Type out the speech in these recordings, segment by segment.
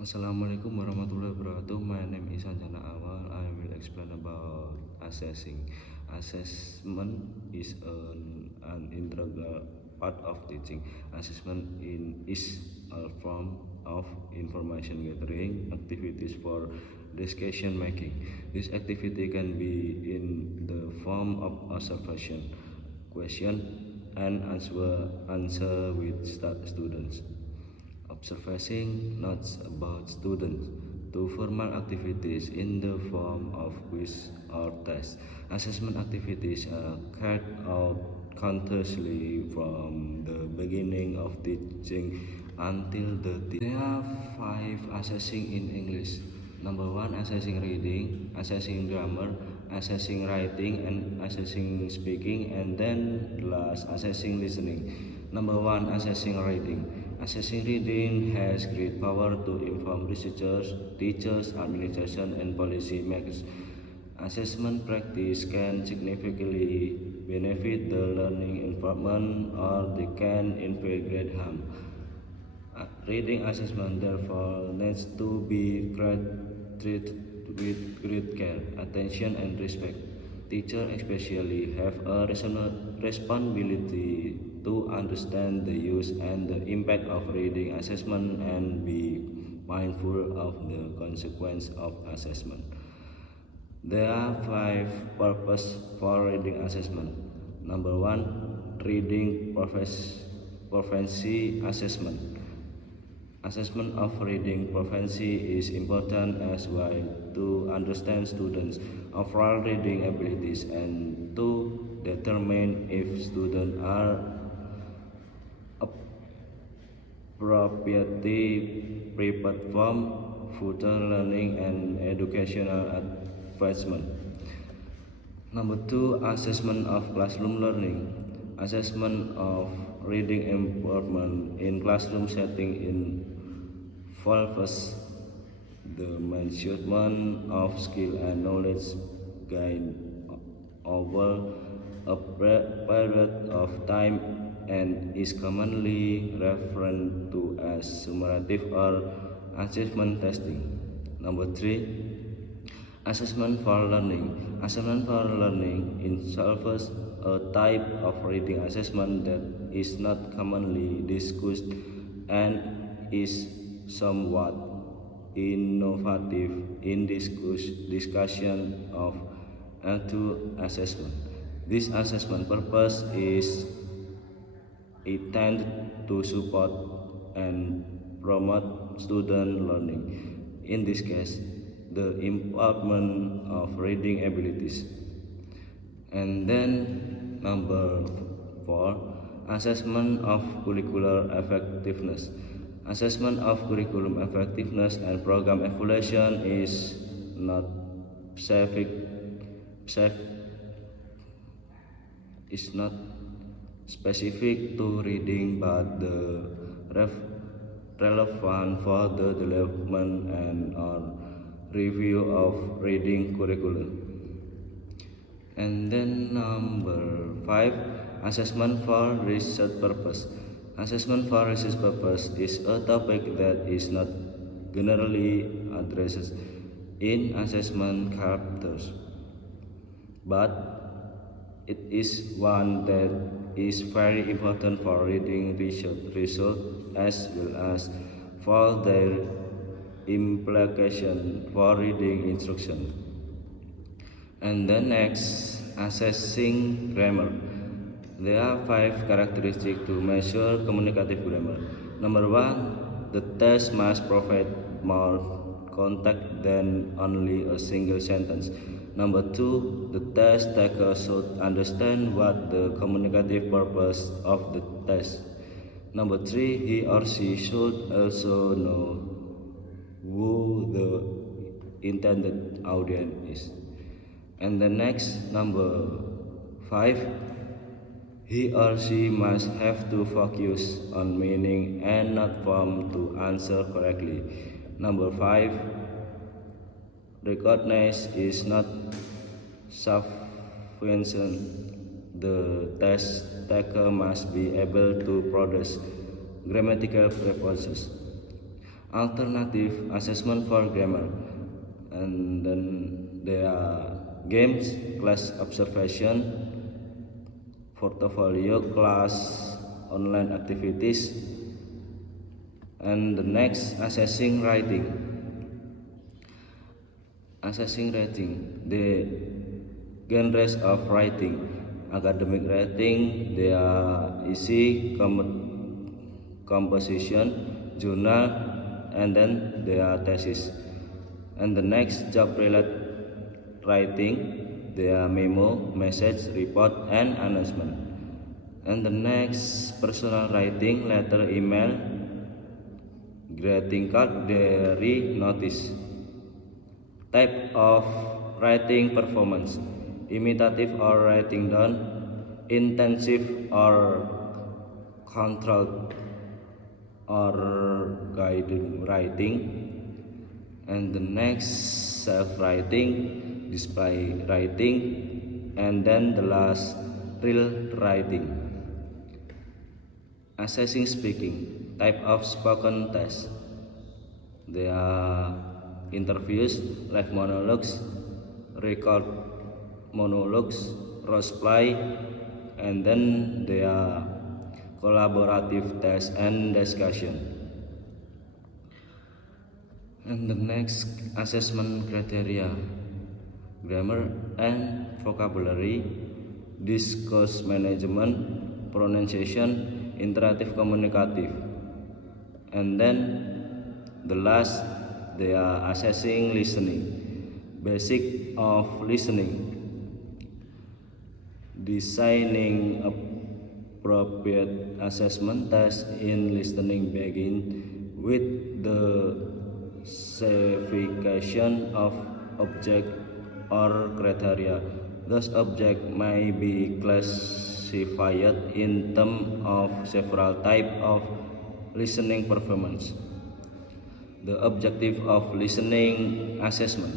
Assalamualaikum warahmatullahi wabarakatuh. My name is Sanjana Awal. I will explain about assessing. Assessment is an integral part of teaching. Is a form of information gathering activities for discussion making. This activity can be in the form of observation, question, and answer with students. Observing notes about students to formal activities in the form of quiz or test. Assessment activities are carried out continuously from the beginning of teaching until the teaching. There are 5 assessing in English. Number 1, assessing reading, assessing grammar, assessing writing, and assessing speaking, and then last assessing listening. Number 1, assessing reading. Assessing reading has great power to inform researchers, teachers, administration, and policy makers. Assessment practice can significantly benefit the learning environment, or they can inflict great harm. Reading assessment therefore needs to be treated with great care, attention, and respect. Teachers especially have a responsibility to understand the use and the impact of reading assessment and be mindful of the consequence of assessment. There are 5 purposes for reading assessment. Number 1, reading proficiency assessment. Assessment of reading proficiency is important as well to understand students' overall reading abilities and to determine if students are appropriately prepared for future learning and educational advancement. Number 2, assessment of classroom learning. Assessment of reading improvement in classroom setting involves the measurement of skill and knowledge gained over a period of time and is commonly referred to as summative or assessment testing. Number 3, assessment for learning. Assessment for learning involves a type of reading assessment that is not commonly discussed and is somewhat innovative in discussion of LT assessment. This assessment purpose is intended to support and promote student learning. In this case, the improvement of reading abilities. And then number 4, assessment of curricular effectiveness. Assessment of curriculum effectiveness and program evaluation is not specific to reading, but the relevant for the development and or review of reading curriculum. And then number 5, assessment for research purpose. Assessment for research purpose is a topic that is not generally addressed in assessment chapters, but it is one that is very important for reading research results as well as for their implication for reading instruction. And then next, assessing grammar. There are 5 characteristics to measure communicative grammar. Number 1, the test must provide more context than only a single sentence. Number 2, the test taker should understand what the communicative purpose of the test. Number 3, he or she should also know who the intended audience is. And the next, number 5, he or she must have to focus on meaning and not form to answer correctly. Number 5, recognize is not sufficient. The test taker must be able to produce grammatical prepositions. alternative assessment for grammar, and then there are games, class observation, portfolio, class, online activities, and the next assessing writing. Assessing writing, the genres of writing: academic writing, there are easy, composition, journal, and then there are thesis. And the next job related writing, there are memo, message, report, and announcement. And the next personal writing, letter, email, greeting card, diary, notice. Type of writing performance: imitative or writing down, intensive or controlled or guided writing. And the next self-writing, display writing, and then the last real writing. Assessing speaking, type of spoken test. There are interviews, live monologues, record monologues, role-play, and then there are collaborative tests and discussion. And the next assessment criteria: grammar and vocabulary, discourse management, pronunciation, interactive communicative. And then the last, they are assessing listening, basic of listening, designing appropriate assessment test in listening begin with the specification of object or criteria. Those objects may be classified in terms of several types of listening performance. The objective of listening assessment: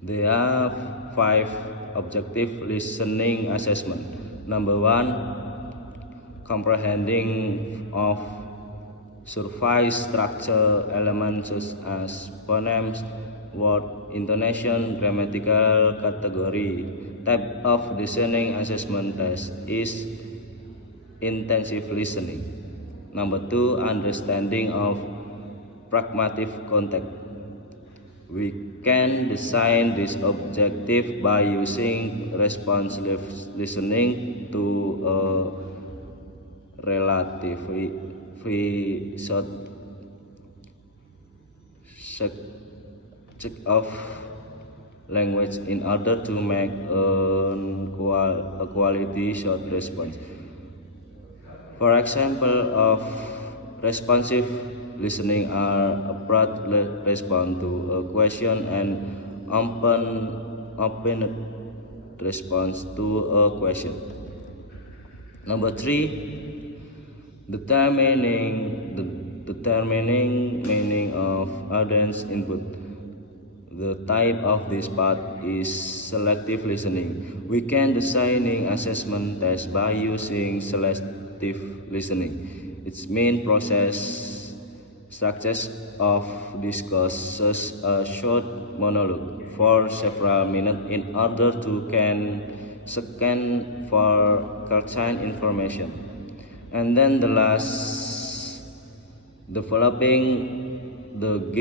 there are 5 objective listening assessment. Number 1, comprehending of surface structure elements such as phonemes, word, intonation, grammatical category. Type of listening assessment test is intensive listening. Number 2, understanding of pragmatic context. We can design this objective by using responsive listening to a relatively short set of language in order to make a quality short response. For example of responsive listening are a broad response to a question and open response to a question. Number 3, determining meaning of audience input. The type of this part is selective listening. We can designing assessment test by using selective listening. Its main process structures of discourse a short monologue for several minutes in order to scan for certain information. And then the last, developing the